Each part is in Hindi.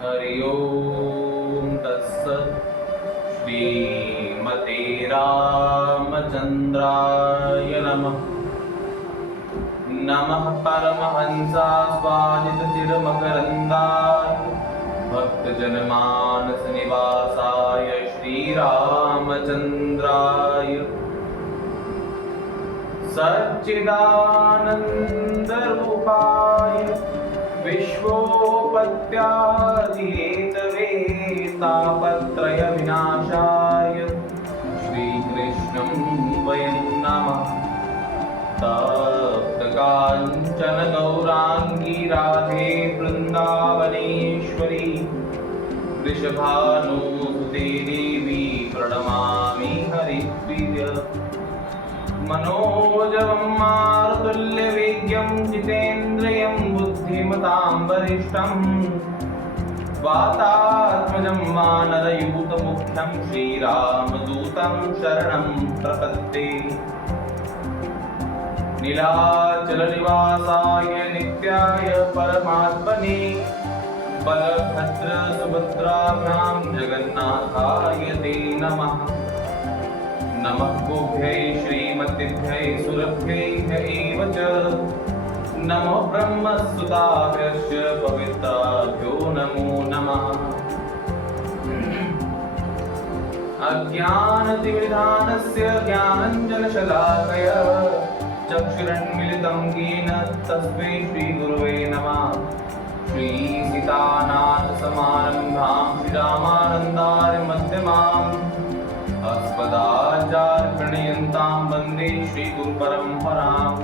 हरि ओम तत्सत्। श्रीमते रामचंद्राय नमः। नमः परमहंसास्वादितचिरमकरन्दाय भक्तजनमानसनिवासाय श्रीरामचन्द्राय सच्चिदानन्दरूपाय विश्वोपत्यादिहेतवे तापत्रयविनाशाय श्रीकृष्णं वयं नमः। तप्तकाञ्चन गौराङ्गी राधे वृन्दावनेश्वरी वृषभानुसुते देवी प्रणमामि हरिप्रिय। मनोजवं मारुतुल्यवेगं जितेन्द्रियं बुद्धिमतां वरिष्ठं वातात्मजं वानरयूथमुख्यं श्रीरामदूतं शरणं प्रपद्ये। नीलाचलनिवासाय नित्याय परमात्मने बलभद्र सुभद्राभ्यां जगन्नाथाय ते नमः। नमः गोभ्यै श्रीमतिभ्यै सुरभ्यै एव च नमो ब्रह्मसुताभ्यश्च पवित्राभ्यो नमो नमः। अज्ञानतिमिरान्धस्य ज्ञानाञ्जनशलाकया चक्षुरुन्मीलितं येन तस्मै श्रीगुरवे नमः। श्रीसीतानाथसमारम्भां श्रीरामानन्दार्यमध्यमाम् अस्मदाचार्यपर्यन्तां वन्दे श्रीगुरुपरम्पराम्।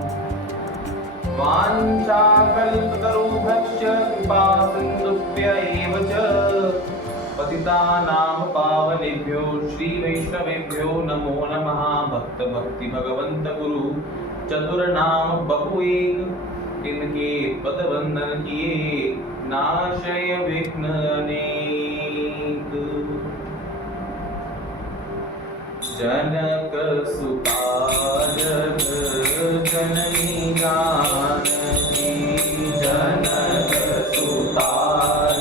वाञ्छाकल्पतरुभ्यश्च कृपासिन्धुभ्य एव च पतितानां पावनेभ्यो श्रीवैष्णवेभ्यो नमो नमः। भक्त भक्ति भगवंत गुरु चतुर्नाम बहुएक इनके पद वंदन किए नाशय विघ्न अनेक। जनक सुता जग जननी जानकी जनक सुता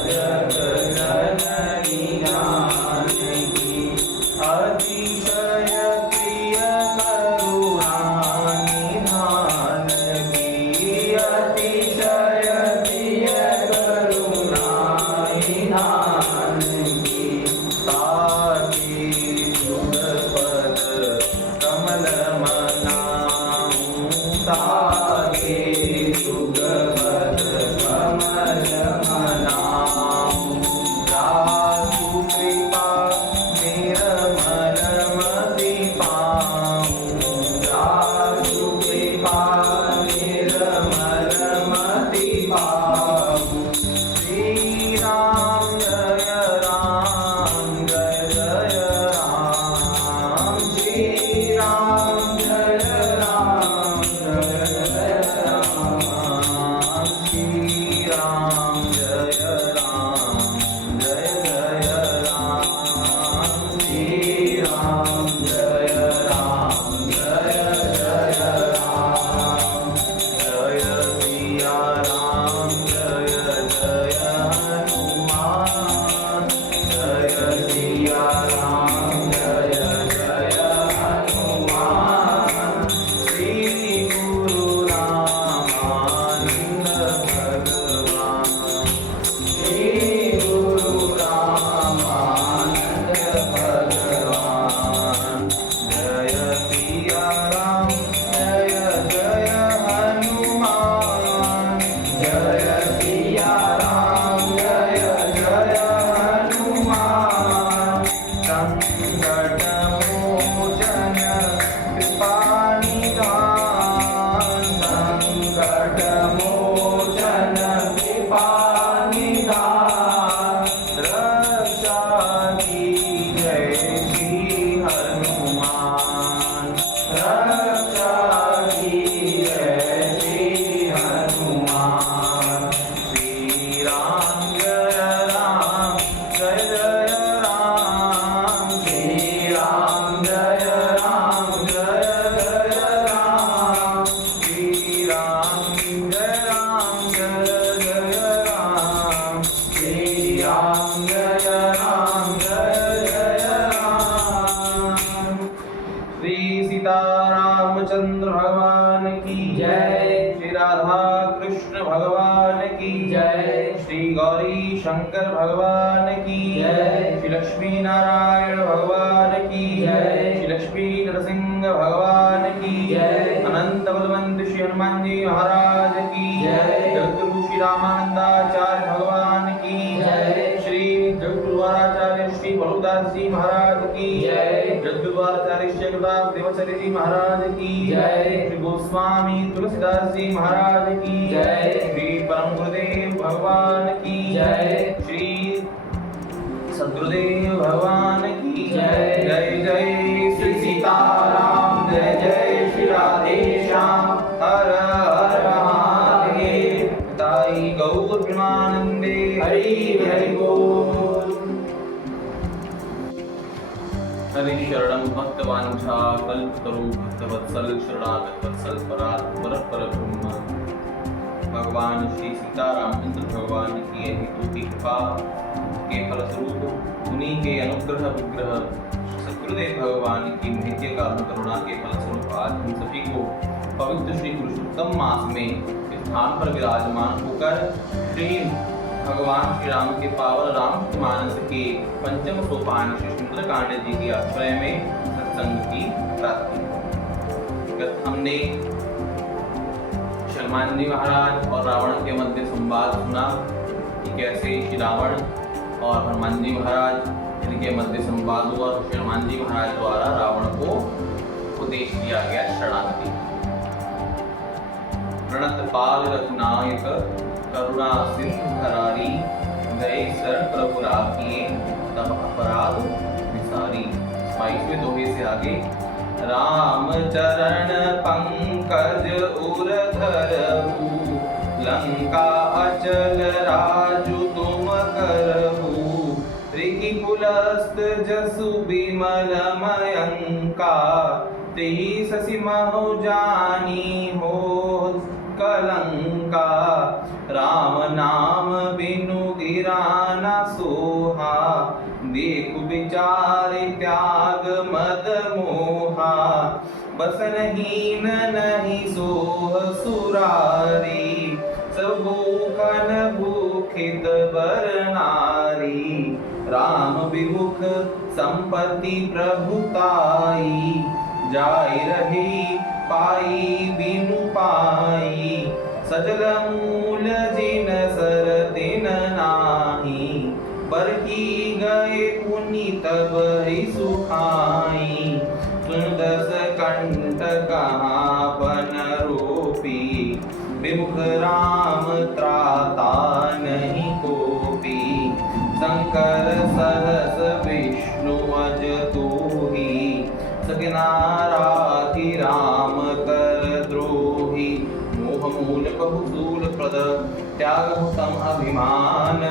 जग जननी जानकी अतिशय प्रिय करुणा निधान की अतिशय प्रिय करुणा निधान की ताकी सुरपद कमल राम जय राम। श्री सीतारामचंद्र भगवान की जय। श्री राधा कृष्ण भगवान की जय। श्री गौरी शंकर भगवान की जय। श्री लक्ष्मी नारायण भगवान की जय। श्री लक्ष्मी नरसिंह भगवान की जय। अनंत बलवंत श्री हनुमान जी महाराज की जय। जगद्गुरु श्री रामानंदाचार्य भगवान की जय। श्री जगद्गुरुआचार्य श्री बलुदास जी महाराज की जय। जगद्गुरुआचार्य श्री गुरुदास देवाचार्य जी महाराज की जय। श्री गोस्वामी तुलसीदास जी महाराज की जय। श्री परम गुरुदेव भगवान की जय। श्री सद्गुरुदेव भगवान की जय। जय जय श्री सीताराम जय जय श्री राधेश्याम। हर हर महादेव। ताई गौर प्रेमानंदे हरि हरि बोल। हरि शरणं भक्तवांछा कल्पतरु भक्तवत्सल शरणागत वत्सल परात् पर ब्रह्म भगवान श्री सीतारामचंद्र भगवान की यही स्तुति कृपा के फलस्वरूप उन्हीं के अनुग्रह विग्रह सद्गुरुदेव भगवान की नित्य कारण करुणा के फलस्वरूप आज हम सभी को पवित्र श्री पुरुषोत्तम मास में स्थान पर विराजमान होकर श्री भगवान श्री राम के पावन रामचरितमानस के पंचम सोपान श्री सुंदरकांड जी के आश्रय में सत्संग की प्राप्ति। हमने हनुमान जी महाराज और रावण के मध्य संवाद सुना कि कैसे श्री रावण और हनुमान जी महाराज इनके मध्य संवाद हुआ। श्री हनुमान जी महाराज द्वारा रावण को उपदेश दिया गया शरणागति। प्रणत पाल रघुनायक करुणा सिंधु हरारी गए शरण प्रभु राखिए तब अपराध विसारी। 22वें दोहे से आगे राम चरण पंकज उर धरहु लंका अचल राजु तुम करहु। रिकी पुलस्त जसु बिमल मयंका तेहि ससि महु जानी हो कलंका। राम नाम बिनु गिराना सोहा देखु विचार त्याग मद मोहा। बसनहीन नहीं सोह सुरारी सब भूखन भूखित बर नारी। राम विमुख संपत्ति प्रभुताई जाय रही पाई बिनु पाई। सजल मूल जिन सर तिन नाही पर की गए पुनि तब ही सुखाई। सुन दस कंठ कहाँ बन रोपी विमुख राम त्राता नहीं कोपी। शंकर सहस विष्णु अज तूही सगना राखी राम कर द्रोही। मोह मूल बहुसूल प्रद त्याग तम अभिमान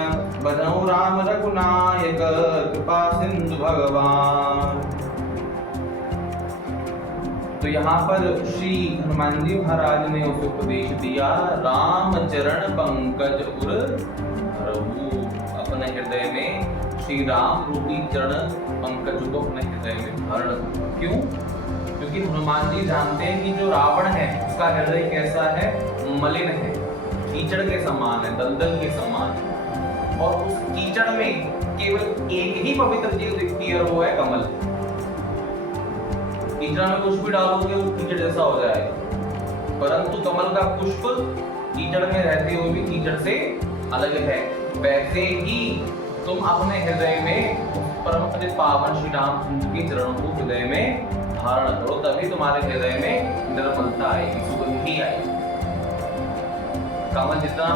बनौ राम रघुनायक कृपा सिंधु भगवान। तो यहाँ पर श्री हनुमान जी महाराज ने उसे उपदेश दिया राम चरण पंकज उर धरहु। अपने हृदय में श्री राम रूपी चरण पंकज को अपने हृदय में धारण। क्यों? क्योंकि हनुमान जी जानते हैं कि जो रावण है उसका हृदय कैसा है, मलिन है, कीचड़ के समान है, दलदल के समान है। और उस कीचड़ में केवल एक ही पवित्र चीज दिखती है और वो है कमल। कीचड़ में कुछ भी डालोगे वो कीचड़ जैसा हो जाएगा, परंतु कमल का पुष्प कीचड़ में रहते हुए भी कीचड़ से अलग है। वैसे ही तुम अपने हृदय में परम पावन श्री रामचंद्र के चरणों को हृदय में धारण करो, तभी तुम्हारे हृदय में निर्मलता आएगी, सुगंधी आएगी। कमल जितना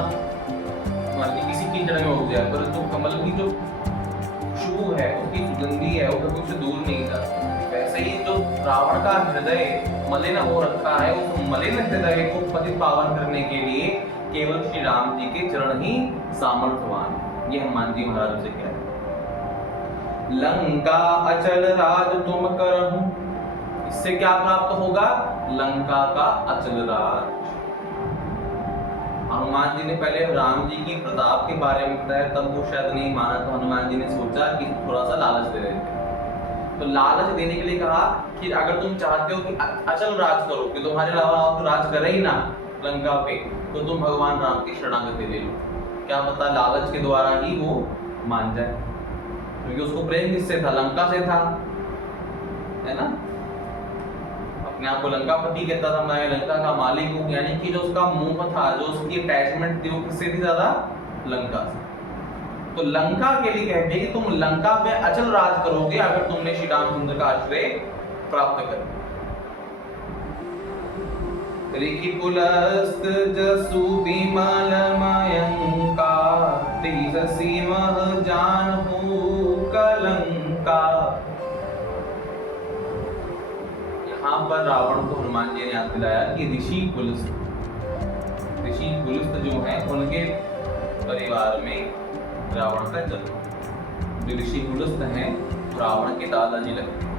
किसी कीचड़ में उग जाए, परंतु कमल की जो खुशबू है, उसकी सुगंधी है, वो कभी उससे दूर नहीं जाती। वैसे ही जो रावण का हृदय मलिन हो रखा है, उस मलिन हृदय को पतित पावन करने के लिए केवल श्री राम जी के चरण ही सामर्थ्यवान। ये हनुमान जी महाराज से कह रहे। लंका अचल राज तुम करहु, इससे क्या प्राप्त होगा? लंका का अचल राज। हनुमान जी ने पहले राम जी की प्रताप के बारे में बताया, तब वो शायद नहीं माना, तो हनुमान जी ने सोचा कि थोड़ा सा लालच दे देते। तो लालच देने के लिए कहा कि अगर तुम चाहते हो कि अचल राज करो, कि तुम्हारे अलावा आप तो राज करे ही ना लंका पे, तो तुम भगवान राम की शरणागति ले लो। क्या पता लालच के द्वारा ही वो मान जाए, क्योंकि उसको प्रेम किससे था? लंका से था, है ना। अपने आप को लंकापति कहता था, मैं लंका का मालिक हूँ, यानी कि जो उसका मोह था, जो उसकी अटैचमेंट थी, वो किससे थी? ज्यादा लंका से। तो लंका के लिए कहते हैं कि तुम लंका में अचल राज करोगे अगर तुमने श्री रामचंद्र का आश्रय प्राप्त कर। ऋषिकुलस्थ जसु विमल मयंका, तेजसी मह जानहु कलंका। यहाँ पर रावण को हनुमान जी ने याद दिलाया कि ऋषि कुलस्थ जो है उनके परिवार में रावण का जन्म। जो ऋषि कुलस्थ हैं रावण के दादाजी लगते हैं।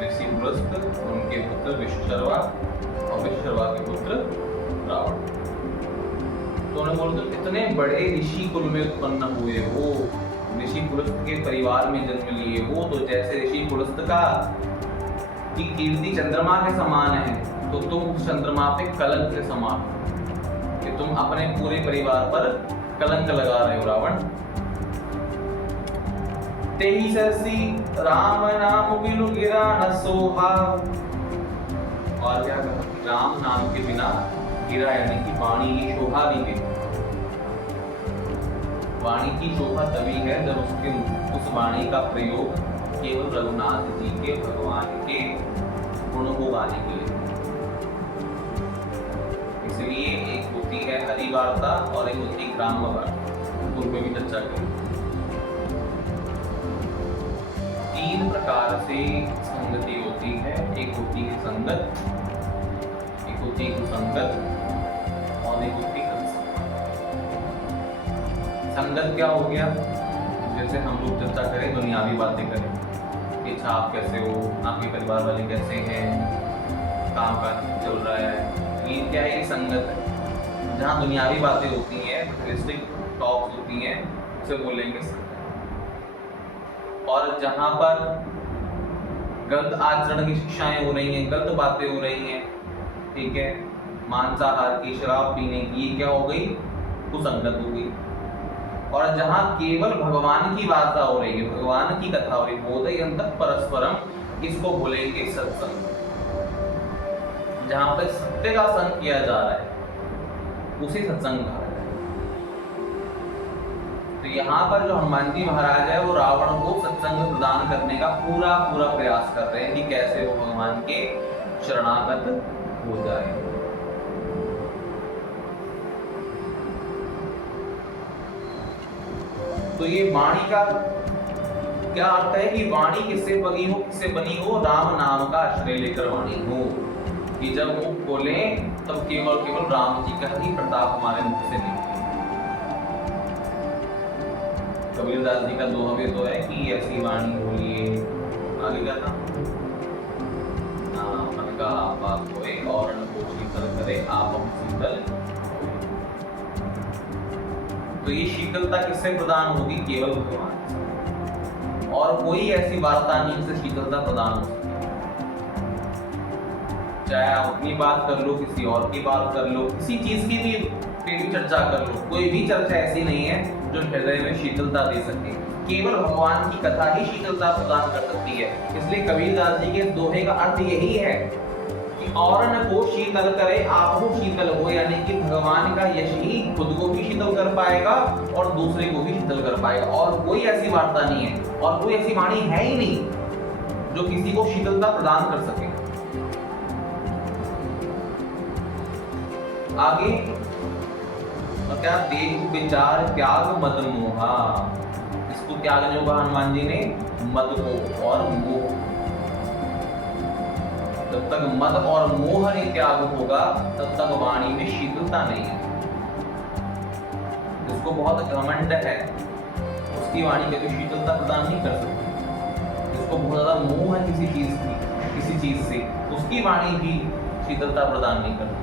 ऋषि कुलस्थ उनके पुत्र विश्वशर्वा और विश्वशर्वा के पुत्र रावण। तो उन्हें बोलते इतने बड़े ऋषि कुल में उत्पन्न हुए हो, ऋषि कुलस्थ के परिवार में जन्म लिए हो, तो जैसे ऋषि कुलस्थ का की कीर्ति चंद्रमा के समान है, तो तुम चंद्रमा पे कलंक के समान, कि तुम अपने पूरे परिवार पर कलंक लगा रहे हो रावण। तेई ससी राम नाम बिनु गिरा न सोहा। और क्या कहा? राम नाम के बिना गिरा यानी कि वाणी की शोभा नहीं देती। वाणी की शोभा तभी है जब उस वाणी का प्रयोग केवल रघुनाथ जी के, भगवान के गुणों को गाने के लिए। इसलिए एक होती है हरि वार्ता और एक होती है ग्राम्य वार्ता, पूर्व में भी चर्चा करी। तीन प्रकार से संगति होती है, एक होती है संगत, एक होती है कुसंगत और एक होती है संगत। क्या हो गया? जैसे हम लोग चर्चा करें, दुनियावी बातें करें कि अच्छा आप कैसे हो, आपके परिवार वाले कैसे हैं, काम काज चल रहा है, ये क्या है? ये संगत है। जहाँ दुनियावी बातें होती हैं, मटेरियलिस्टिक टॉक्स होती हैं, उसे बोलेंगे संगत। और जहाँ पर गलत आचरण की शिक्षाएं हो रही हैं, गलत बातें हो रही हैं, ठीक है, मांसाहार की, शराब पीने की, ये क्या हो गई? कुसंगत हो गई। और जहाँ केवल भगवान की वार्ता हो रही है, भगवान की कथा हो रही है, बोधयन्तः परस्परम, इसको बोलेंगे सत्संग। जहाँ पर सत्य का संग किया जा रहा है उसी सत्संग कहा जाता है। तो यहाँ पर जो हनुमान जी महाराज है वो रावण को सत्संग प्रदान करने का पूरा प्रयास कर रहे हैं कि कैसे वो भगवान के शरणागत हो जाए। तो ये वाणी का क्या अर्थ है कि वाणी किससे बनी हो? किससे बनी हो? राम नाम का आश्रय लेकर वाणी हो, कि जब मुख खोले तब केवल राम जी का ही प्रताप हमारे मुख से निकले। कबीरदास जी का दोहा भी तो है कि ऐसी वाणी बोलिए, आगे क्या था? मन का आप होए और न को शीतल करे, आप हम शीतल। तो ये शीतलता किससे प्रदान होगी? केवल भगवान से। और कोई ऐसी वार्ता नहीं जिससे शीतलता प्रदान हो सकती। चाहे आप अपनी बात कर लो, किसी और की बात कर लो, किसी चीज की भी चर्चा कर लो, कोई भी चर्चा ऐसी नहीं है जो हृदय में शीतलता दे सकती है। केवल भगवान की कथा ही शीतलता प्रदान कर सकती है। इसलिए कबीरदास जी के दोहे का अर्थ यही है कि और न को शीतल करे, आप हो शीतल हो, यानी कि भगवान का यश ही खुद को भी शीतल कर पाएगा और दूसरे को भी शीतल कर पाएगा। और कोई ऐसी वार्ता नहीं है और कोई ऐसी वाणी है ही नहीं जो किसी को शीतलता प्रदान कर सके। आगे और क्या? देख विचार त्याग मद मोहा। इसको त्यागने होगा हनुमान जी ने, मद को और मोह। जब तक मद और मोह नहीं त्याग होगा तब तक वाणी में शीतलता नहीं है। जिसको बहुत घमंड है उसकी वाणी कभी शीतलता प्रदान नहीं कर सकती। जिसको बहुत ज्यादा मोह है किसी चीज की किसी चीज से, उसकी वाणी भी शीतलता प्रदान नहीं करती।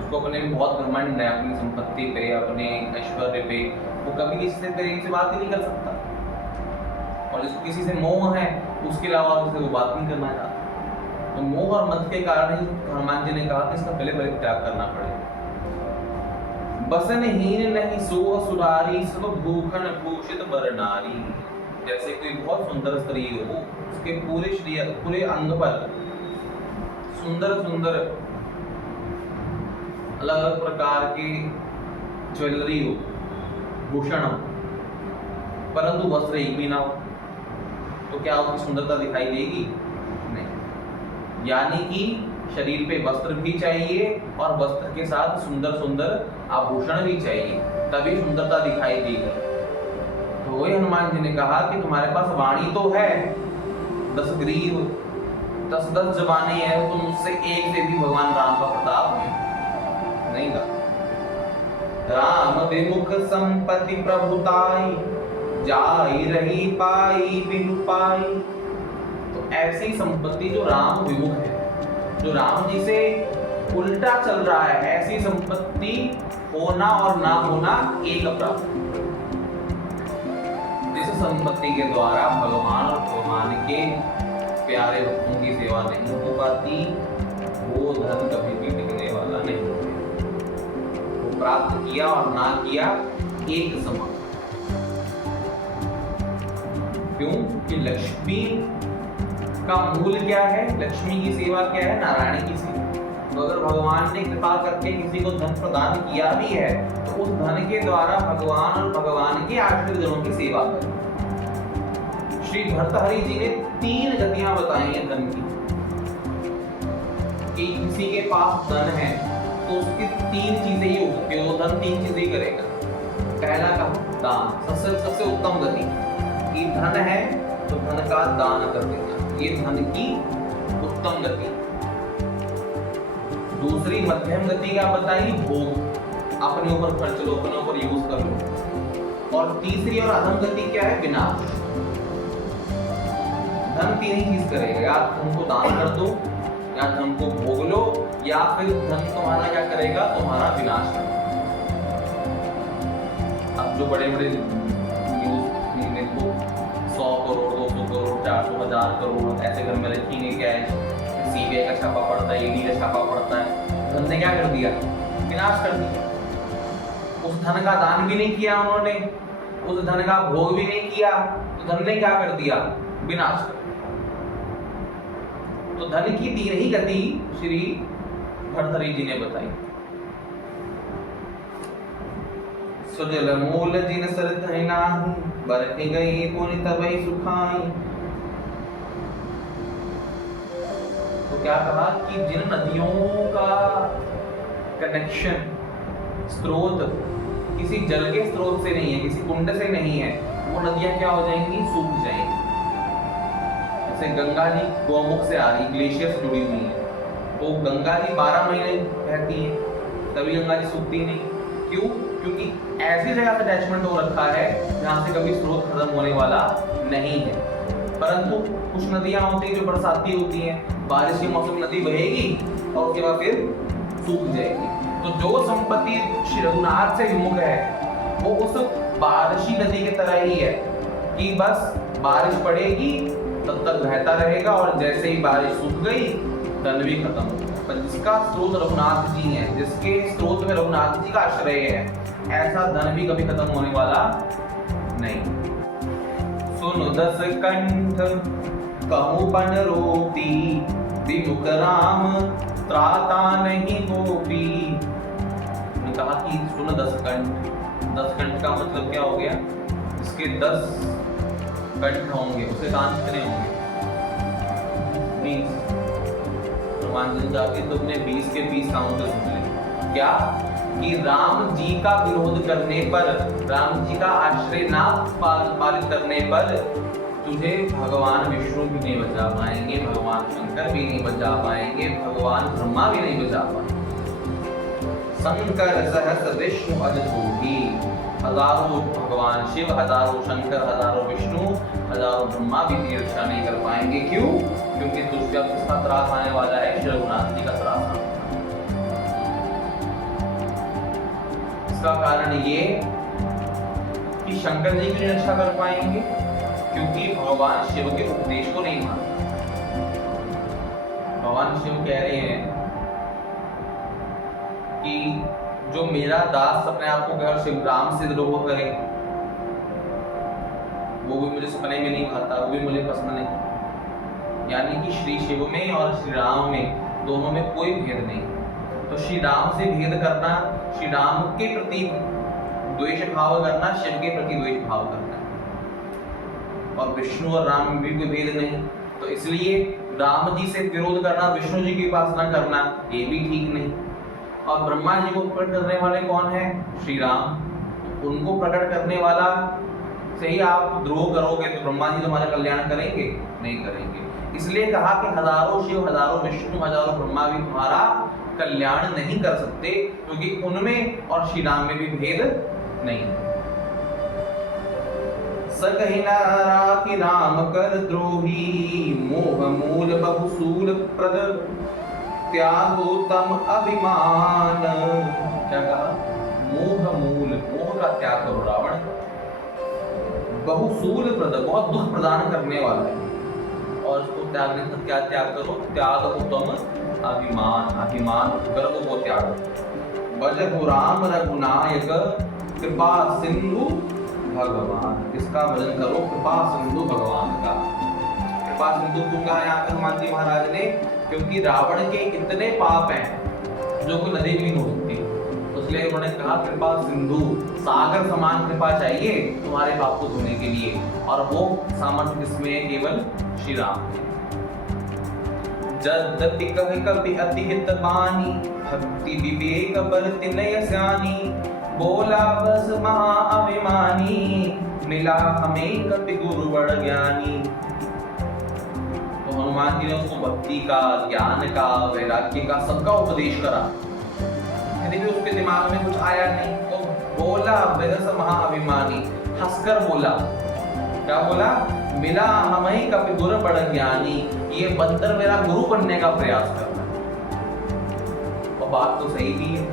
उसको अपने में बहुत घमंड है, अपनी संपत्ति पे, अपने ऐश्वर्य पे, वो कभी किसी से प्रेम से बात ही नहीं कर सकता। और जिसको किसी से मोह है, उसके अलावा उससे वो बात नहीं करना चाहता। तो मोह और मद के कारण ही हनुमान जी ने कहा कि इसका पहले परित्याग करना पड़ेगा। बसन हीन नहीं सोह सुरारी, सब भूखण भूषित बर नारी। जैसे कोई बहुत सुंदर स्त्री हो, उसके पूरे शरीर, पूरे अंग पर सुंदर सुंदर अलग अलग प्रकार की ज्वेलरी हो, भूषण हो, परंतु वस्त्र एक भी ना हो, तो क्या उसकी सुंदरता दिखाई देगी? नहीं। यानी कि शरीर पे वस्त्र भी चाहिए और वस्त्र के साथ सुंदर सुंदर आभूषण भी चाहिए, तभी सुंदरता दिखाई देगी। तो वही हनुमान जी ने कहा कि तुम्हारे पास वाणी तो है, 10 ग्रीव, 10 जबानें हैं, तो मुझसे एक से भी भगवान राम का प्रताप नहीं गा। राम विमुख संपत्ति प्रभुताई, जाई रही पाई बिनु पाई। तो ऐसी संपत्ति जो राम विमुख है, जो राम जी से उल्टा चल रहा है, ऐसी संपत्ति होना और ना होना एक अपराध। जिस संपत्ति के द्वारा भगवान और भगवान के प्यारे भक्तों की सेवा नहीं हो पाती, वो धन कभी भी टिकने वाला नहीं। वो प्राप्त किया और ना किया एक समान। क्यों? कि लक्ष्मी का मूल क्या है? लक्ष्मी की सेवा क्या है? नारायण की सेवा। तो अगर भगवान ने कृपा करके किसी को धन प्रदान किया भी है, तो उस धन के द्वारा भगवान और भगवान के आश्रित जनों की सेवा करें। श्री भर्तहरि जी ने 3 गतियां बताई हैं धन की, कि किसी के पास धन है तो उसकी 3 चीजें ही हो सकती है, वो धन 3 चीजें ही करेगा। पहला का दान, सबसे उत्तम गति, कि धन है तो धन का दान कर देना, ये धन की उत्तम गति। दूसरी मध्यम गति क्या बताई? भोग, अपने ऊपर खर्च लो, अपने ऊपर यूज कर लो। और तीसरी और अधम गति क्या है? विनाश। धन 3 ही चीज करेगा, या धन को दान कर दो, या धन को भोग लो, या फिर धन तुम्हारा क्या करेगा? तुम्हारा विनाश करेगा। अब जो बड़े बड़े न्यूज को 100 करोड़ 200 करोड़ 400 हजार करोड़ ऐसे घर में रखेंगे, क्या है? सीबीआई का छापा पड़ता है, ईडी का छापा पड़ता है। धन ने क्या कर दिया? विनाश कर दिया। उस धन का दान भी नहीं किया उन्होंने, उस धन का भोग भी नहीं किया, तो धन ने क्या कर दिया? विनाश कर दिया। तो धन की 3 ही गति श्री भर्तहरि जी ने बताई। सुजल मूल जिन सरित नाहि, बरति गई पुनि तबहि सुखाई। तो क्या कहा कि जिन नदियों का कनेक्शन, स्रोत किसी जल के स्रोत से नहीं है, किसी कुंड से नहीं है, वो नदियां क्या हो जाएंगी? सूख जाएंगी। जैसे गंगा जी गौमुख से आ रही, ग्लेशियर से जुड़ी हुई है, तो गंगा जी 12 महीने बहती है, तभी गंगा जी सूखती नहीं। क्यों? क्योंकि ऐसी जगह से अटैचमेंट हो रखा है जहाँ से कभी स्रोत खत्म होने वाला नहीं है। परंतु कुछ नदियां होती हैं जो बरसाती होती हैं, बारिश के मौसम नदी बहेगी और उसके बाद फिर सूख जाएगी। तो जो संपत्ति श्री रघुनाथ से विमुख है, वो उस बारिशी नदी की तरह ही है, कि बस बारिश पड़ेगी तब तक बहता रहेगा, और जैसे ही बारिश सूख गई धन भी खत्म हो गया। पर जिसका स्रोत रघुनाथ जी है, जिसके स्रोत में रघुनाथ जी का आश्रय है, ऐसा धन भी कभी खत्म होने वाला नहीं। सुन 10 कंठ कहूँ बन रोपी, विमुख राम त्राता नहीं गोपी। कहा कि सुन 10 कंठ। 10 कंठ का मतलब क्या हो गया? इसके 10 कंठ होंगे, उसके कान कितने होंगे? 20। हनुमान जी जाके तुमने 20 के 20 काउंट सुन ले। क्या? कि राम जी का विरोध करने पर, राम जी का आश्रय ना पालित करने पर तुझे भगवान विष्णु भी नहीं बचा पाएंगे, भगवान शंकर भी नहीं बचा पाएंगे, भगवान ब्रह्मा भी नहीं बचा पाएंगे। शंकर सहस्र विष्णु अज सोही, हजारों भगवान शिव, हजारों शंकर, हजारों विष्णु, हजारों ब्रह्मा भी तेरी रक्षा नहीं कर पाएंगे। क्यों? क्योंकि तुझे अब किसका त्रास आने वाला है? श्री रघुनाथ जी का त्रास आने वाला है। इसका कारण ये कि शंकर जी की रक्षा कर पाएंगे क्योंकि भगवान शिव के उपदेश को नहीं मानते। भगवान शिव कह रहे हैं कि जो मेरा दास अपने आप को कहकर शिव राम से द्रोह करे वो भी मुझे सपने में नहीं खाता, वो भी मुझे पसंद नहीं। यानी कि श्री शिव में और श्री राम में दोनों में कोई भेद नहीं। तो श्री राम से भेद करना, श्री राम के प्रति द्वेष भाव करना, शिव के प्रति द्वेष भाव करना। और विष्णु और राम में भी कोई भेद नहीं, तो इसलिए राम जी से विरोध करना, विष्णु जी की उपासना करना, ये भी ठीक नहीं। और ब्रह्मा जी को प्रकट करने वाले कौन है? श्री राम। उनको प्रकट करने वाला से ही आप द्रोह करोगे तो ब्रह्मा जी तुम्हारा कल्याण करेंगे? नहीं करेंगे। इसलिए कहा कि हजारों शिव, हजारों विष्णु, हजारों ब्रह्मा भी तुम्हारा कल्याण नहीं कर सकते, क्योंकि उनमें और श्री राम में भी भेद नहीं है। सकहि न राखि राम कर द्रोही, मोह मूल बहुसूल प्रद, त्यागो तम अभिमान। क्या कहा? मोह मूल, मोह का त्याग करो रावण। बहुसूल प्रद, बहुत दुख प्रदान करने वाला है, और उसको त्यागने का क्या त्याग करो? त्यागो तम अभिमान, अभिमान गर्व को त्यागो। भजहु राम रघुनायक, कृपा सिंधु भगवान। किसका भजन करो? कृपा सिंधु भगवान का। कृपा सिंधु क्यों कहा यहाँ पर हनुमान जी महाराज ने? क्योंकि रावण के इतने पाप हैं जो कोई नदी भी नहीं हो सकती, इसलिए उन्होंने कहा कृपा सिंधु, सागर समान कृपा चाहिए तुम्हारे पाप को धोने के लिए, और वो सामर्थ्य किसमें है? केवल श्री राम। जद्यपि कहि कपि अति हित बानी, भक्ति विवेक बरति नय स्यानी, बोला बस महा अभिमानी, मिला हमें कपि गुरु बड़ ज्ञानी। तो हनुमान जी ने उसको भक्ति का, ज्ञान का, वैराग्य का, सबका उपदेश करा। यदि भी उसके दिमाग में कुछ आया नहीं तो बोला बस महा अभिमानी, हंसकर बोला। क्या बोला? मिला हमें कपि गुरु बड़ ज्ञानी, ये बंदर मेरा गुरु बनने का प्रयास कर रहा है। और बात तो सही भी है,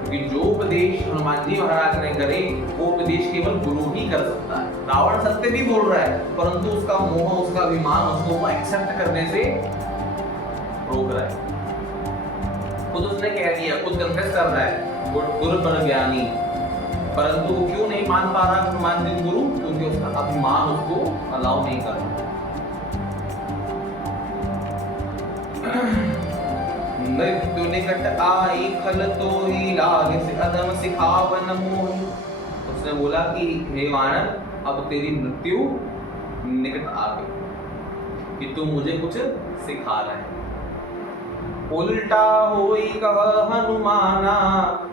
क्योंकि जो उपदेश हनुमान जी महाराज ने करे वो उपदेश केवल गुरु ही कर सकता है। रावण सत्य भी बोल रहा है, परंतु उसका मोह, उसका अभिमान उसको एक्सेप्ट करने से रोक रहा है। खुद उसने कह दिया, खुद कन्फेस कर रहा है गुरु बड़ ज्ञानी, परंतु वो क्यों नहीं मान पा रहा हनुमान जी गुरु? क्योंकि उसका अभिमान उसको अलाउ नहीं कर रहा। मृत्यु निकट आई खल तो ही लागे से अदम सिखावन मोहि। उसने बोला कि हे वानर, अब तेरी मृत्यु निकट आ गई कि तू मुझे कुछ सिखा रहा है। उल्टा होई कह हनुमाना,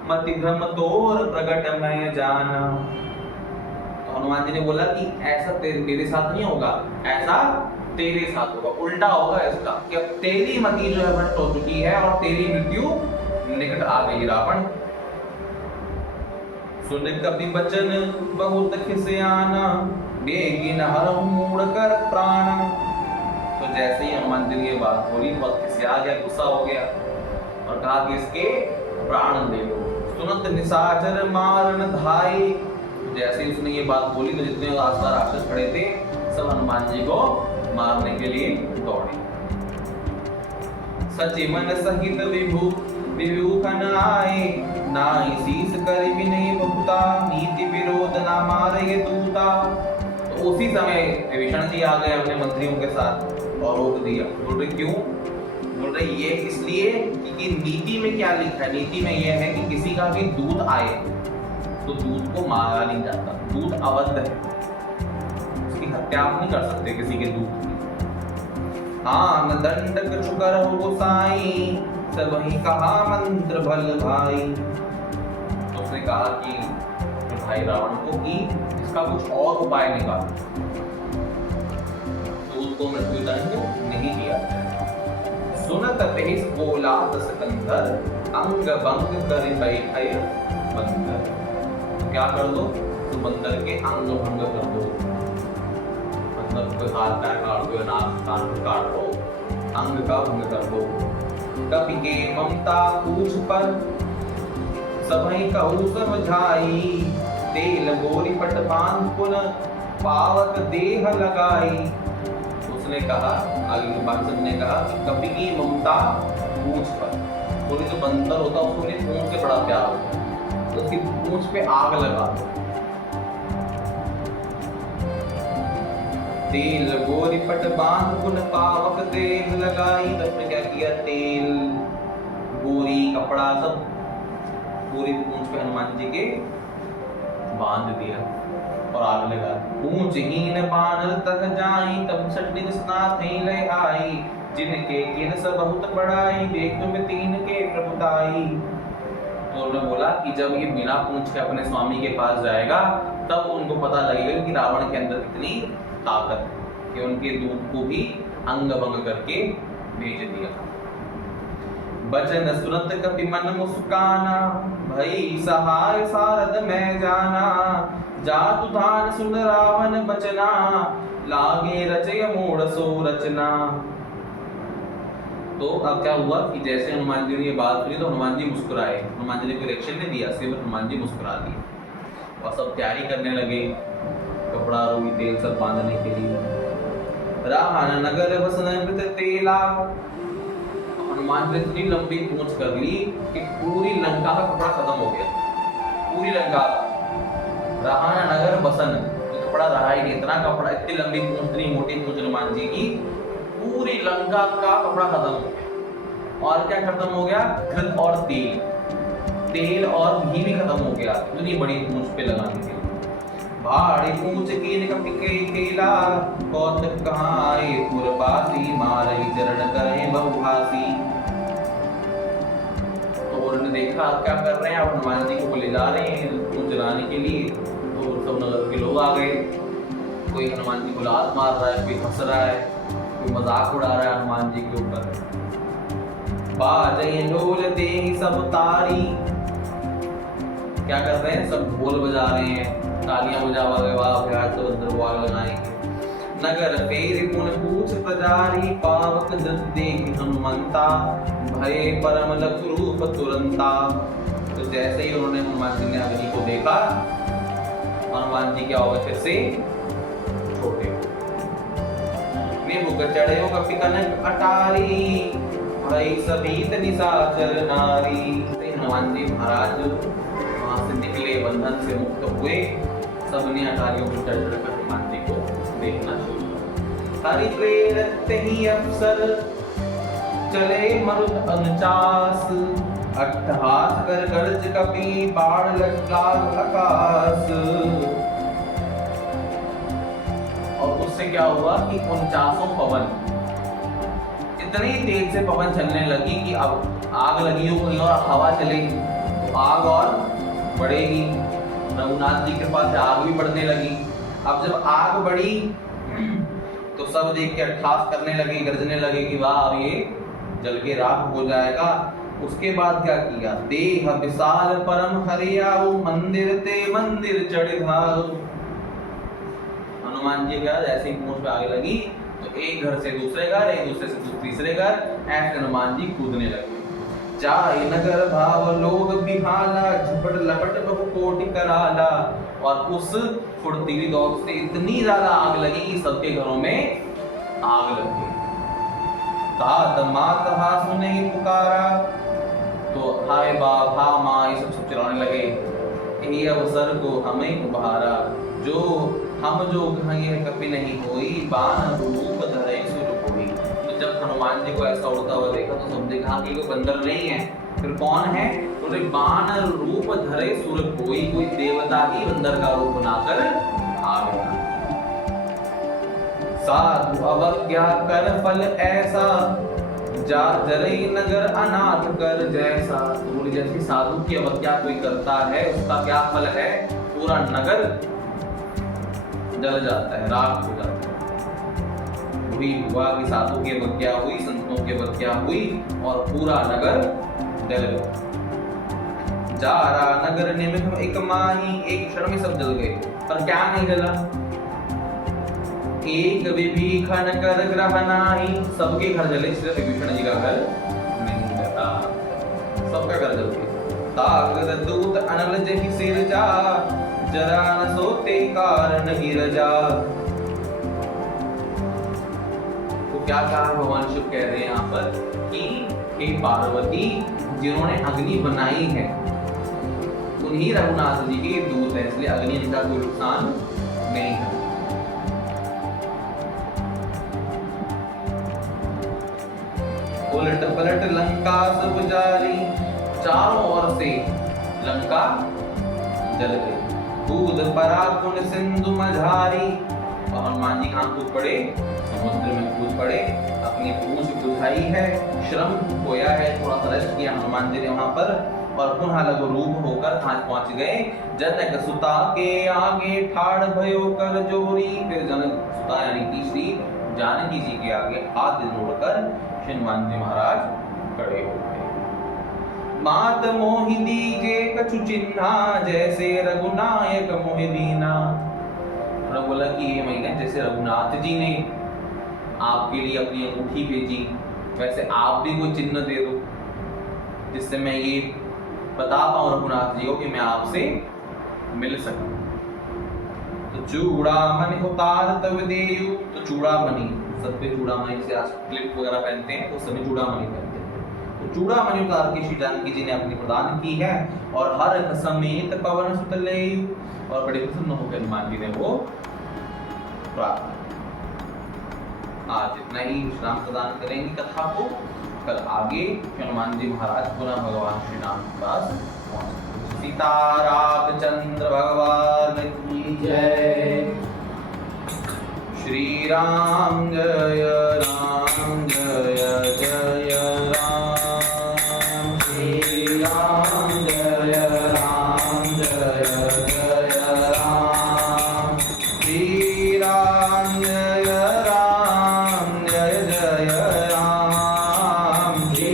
मति भ्रम तोर प्रगट मैं जाना। तो हनुमान जी ने बोला कि ऐसा मेरे साथ नहीं होगा, ऐसा तेरे साथ होगा, उल्टा होगा इसका, कि अब तेरी मति जो है भ्रष्ट हो चुकी है और तेरी मृत्यु निकट आ गई रावण। सुन कपि बचन बहुत खिसियाना, बेगिन हरहु मूढ़ कर प्राण। तो जैसे ही हनुमान जी ने ये बात बोली, बहुत खिसिया गया, गुस्सा हो गया और कहा कि इसके प्राण ले लो। सुनत निशाचर मारन धाई। जैसे ही उसने ये बात बोली तो जितने आसपास राक्षस खड़े थे सब हनुमान जी को मारने के लिए दौड़े। सचिमन सहित विभू विभूखन आए, नाई शीस कर विनय बहुता, नीति विरोध ना मारे दूता। तो उसी समय विभीषण जी आ गए अपने मंत्रियों के साथ और रोक दिया। बोल रहे क्यों? बोल रहे ये इसलिए कि नीति में क्या लिखा है? नीति में यह है कि किसी का भी दूत आए तो दूत को मारा नहीं जाता, दूत अवध है, उसकी हत्या आप नहीं कर सकते किसी के दूत की। हाँ न दंड कछु करहु गोसाई, सब वही कहा मंत्र भल भाई। तो उसने कहा कि भाई रावण को कि इसका कुछ और उपाय निकालो, तो उसको मृत्यु दंड नहीं दिया। सुनत बेस बोला दस कंधर, अंग भंग कर बैठे बंदर। तो क्या कर दो? तो बंदर के अंग भंग कर दो। मतलब कोई हाथ पैर काट दो, नाक कान काट दो, अंग का भंग कर दो। कपि के ममता पूछ पर सबहि कहू समझाई, तेल गोरी पट बांध पुन पावक देह लगाई। उसने कहा, आगे के बांसुर ने कहा कि कपि की ममता पूछ पर, बोले जो बंदर होता है उसको अपनी पूंछ से बड़ा प्यार होता है, तो उसकी पूंछ पे आग लगा दो। तेल गोरी पट बांध पुन पावक देह लगाई। तो उसने क्या किया, तेल गोरी कपड़ा सब पूरी पूंछ पे हनुमान जी के बांध दिया और आग लगा। पूंछ हीन बानर तक जाई, तब सट निज स्नात ही ले आई। जिनके किन सब बहुत बड़ाई, देखो में तीन के प्रभुताई। तो उन्होंने बोला कि जब ये बिना पूंछ के अपने स्वामी के पास जाएगा तब उनको पता लगेगा कि रावण के अंदर कितनी ताकत है, कि उनके दूत को भी अंग भंग करके भेज दिया। बचन सुनत कपि मन मुस्काना, भई सहाय सारद मैं जाना। जातु धान सुन रावण बचना, लागे रचय मोड़ सो रचना। तो अब क्या हुआ कि जैसे हनुमान जी ने ये बात सुनी तो हनुमान जी मुस्कुराए। हनुमान जी ने कोई रिएक्शन नहीं दिया, सिर्फ हनुमान जी मुस्कुरा दिए और सब तैयारी करने लगे कपड़ा रूई तेल सब बांधने के लिए। राहन नगर बसन मृत तेला। हनुमान जी ने इतनी लंबी पूंछ कर ली कि पूरी लंका का कपड़ा खत्म हो गया, पूरी लंका। राहन नगर बसन, तो कपड़ा रहा ही नहीं, इतना कपड़ा, इतनी लंबी पूंछ, इतनी मोटी पूंछ हनुमान जी की, पूरी लंका का कपड़ा खत्म हो गया। और क्या खत्म हो गया, घृत और तेल, तेल और घी भी खत्म हो गया, इतनी बड़ी पूंछ पे लगाने के लिए। भाड़ी पूंछ कीन कपि के केला, कौतुक कहाँ आए पुरबासी। मारई चरण करे बहुभासी। तो उन्होंने देखा क्या कर रहे हैं, अब हनुमान जी को ले जा रहे हैं पूंछ जलाने के लिए। तो सब नगर के लोग आ गए, कोई हनुमान जी को लात मार रहा है, कोई हंस रहा है, कोई मजाक उड़ा रहा है हनुमान जी के ऊपर। बाजई ढोल देहि सब तारी। क्या कर रहे हैं, सब ढोल बजा रहे हैं, तालियां बजा तो अंदर आग लगाएंगे। नगर फेर पुन पूछ प्रजारी, पावक जस देख हनुमंता। भय परम लखु रूप तुरंता। तो जैसे ही उन्होंने हनुमान जी ने अग्नि को देखा, हनुमान जी क्या हो गए, फिर से छोटे निमुख चढ़े हो कपि कनक अटारी। भई सभीत निशाचर नारी। हनुमान जी महाराज वहां से निकले, बंधन से मुक्त हुए, सबने अटारियों पर चढ़ कर हनुमान जी को देखना शुरू किया। हरि प्रेरत ही अवसर, चले मरुद 49। अट्टहास कर गर्ज कपि, बाण लाग आकाश। और उससे क्या हुआ कि 49 पवन, इतनी तेज से पवन चलने लगी कि अब आग लगी हो कहीं और हवा चलेगी तो आग और बढ़ेगी। रघुनाथ जी के पास आग भी बढ़ने लगी। अब जब आग बढ़ी तो सब देख के अट्ठास करने लगे, गरजने लगे कि वाह अब ये जल के राख हो जाएगा। उसके बाद क्या किया, देह विशाल परम हरियाऊ, मंदिर ते मंदिर चढ़ धाऊ। हनुमान जी का जैसे ही पूंछ पे आग लगी तो एक घर से दूसरे घर, एक दूसरे से तीसरे घर, ऐसे हनुमान जी कूदने लगे। जाय नगर भाव लोग बिहाला, झपट लपट बहु कोटि कराला। और उस फुर्तीली दौड़ से इतनी ज्यादा आग लगी कि सबके घरों में आग लग गई। तात मात हा सुने पुकारा, तो हाय बाप हा माँ ये सब चिल्लाने लगे, यही अवसर को हमें उभारा। जो हम जो कहें कभी नहीं होई, बाण रूप धरे सुर कोई। तो जब हनुमान जी को ऐसा उड़ता हुआ देखा तो सबने कहा कि कोई बंदर नहीं है, फिर कौन है, तो बाण रूप धरे सुर कोई, कोई देवता ही बंदर का रूप बनाकर आ गया। साधु अवज्ञा कर फल ऐसा, जा जरई नगर अनाथ कर जैसा। तो बोले जैसे साधु की अवज्ञा कोई करता है उसका क्या फल है, पूरा नगर जल जाता है, राख हो जाता है। वही हुआ कि साधु की अवज्ञा हुई, संतों की अवज्ञा हुई और पूरा नगर जल गया। जारा नगर निमित्त एक माही, एक क्षण में सब जल गए। पर क्या नहीं जला, एक विभीषण कर ग्रह नाही, सबके घर जले, सिर्फ विभीषण जी का घर नहीं जला, सबका घर जल गया। तागद दूत अनल जहि सिर जा, जरा न सोते कारण गिरजा। तो क्या कहा भगवान शिव कह रहे हैं यहाँ पर कि हे पार्वती, जिन्होंने अग्नि बनाई है उन्हीं रघुनाथ जी के दूत है, इसलिए अग्नि का कोई नुकसान नहीं है। उलट पलट लंका सब जारी, चारों ओर से लंका जल गई। कूद परा कुंड सिंधु मझारी, और हनुमान जी कहाँ कूद पड़े? समुद्र में कूद पड़े। अपनी पूंछ बुझाई है, श्रम खोया है, थोड़ा सा रेस्ट किया हनुमान जी ने वहां पर, और पुनः लघु रूप होकर कहाँ पहुंच गए? जनक सुता के आगे ठाड़ भयो कर जोरी। फिर जनक सुता यानी कि श्री जानकी जी के आगे हाथ जोड़कर हनुमान जी महाराज खड़े हो गए। मात मोहि दीजे कछु चिन्हा, जैसे रघुनायक मोहि दीना। उन्होंने बोला कि ये महिला जैसे रघुनाथ जी ने आपके लिए अपनी अंगूठी भेजी, वैसे आप भी कोई चिन्ह दे दो जिससे मैं ये बता पाऊं रघुनाथ जी को कि मैं आपसे मिल सकूं। तो चूड़ामणि उतार तब देयु, तो चूड़ामणि, सब पे चूड़ामणि से आज क्लिप वगैरह पहनते हैं, तो सभी चूड़ामणि पहनते हैं। तो चूड़ामणि उतार के श्री जानकी जी ने अपनी प्रदान की है, और हर समेत पवन सुत लेयु, और बड़े प्रसन्न होकर हनुमान जी ने वो प्राप्त। आज इतना ही विश्राम प्रदान करेंगे कथा को, कल आगे हनुमान जी महाराज पुनः भगवान श्री राम के पास पहुंचे। सीता रामचंद्र भगवान की जय। श्री राम जय राम जय जय राम। श्री राम जय राम जय जय राम। श्री राम जय राम जय जय राम। श्री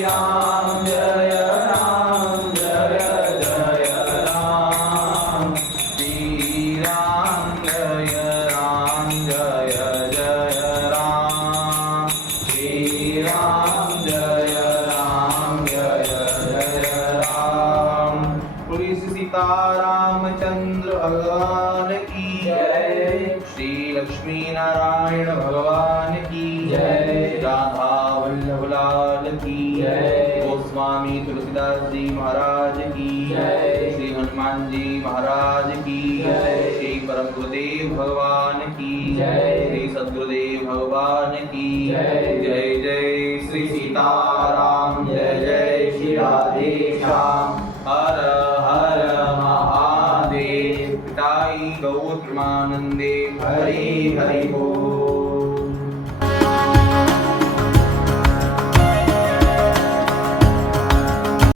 राम जय राम जय जय राम। श्री राम जय राम जय जय राम। श्री राम जय राम जय जय राम। बोलिए सीता रामचंद्र भगवान की जय। श्री लक्ष्मी नारायण भगवान की जय। राधा वल्लभ लाल की जय। गोस्वामी तुलसीदास जी महाराज की जय। श्री हनुमान जी महाराज की जय। श्री परम गुरुदेव भगवान की जय। श्री सद्गुरुदेव भगवान की जय। जय जय श्री सीताराम, जय जय श्री राधे श्याम। हर हर महादेव। पिताई गौर प्रेमानंदे। हरि हरि बोल।